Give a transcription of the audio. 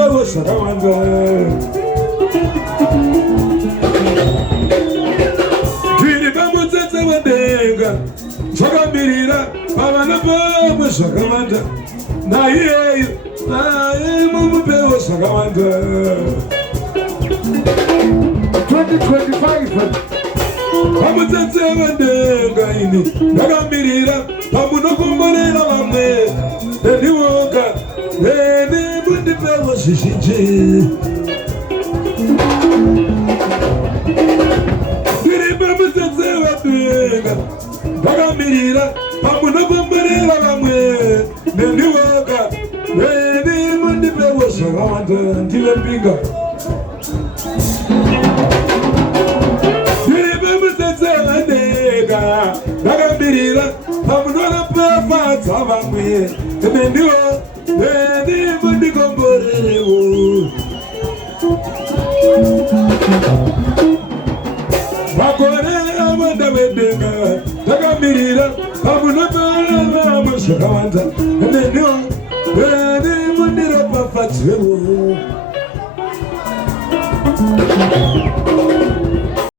mundipewo zvakawanda. Tiri pamutsetse wedenga zvakamirira pavana pamwe zvakawanda. Naiyeyo naye mumupewo zvakawanda. 2025 pamutsetse wedenga ini ndakamirira pamunokomborera vamwe nendiwoga neni mundipewo zvizhinji. Tiri pamutsetse wedenga ndakamirira pamunokomborera vamwe nendiwoga neni mundipewo zvakawanda. Ndive Mbinga. Ndakambirira pamunopafadza vamwe nendiwo neni mundikomborerewo. Makore amanda wedenga ndakambirira pamunopafadza vamwe zvakawanda nendiwo neni mundiropafadzewo.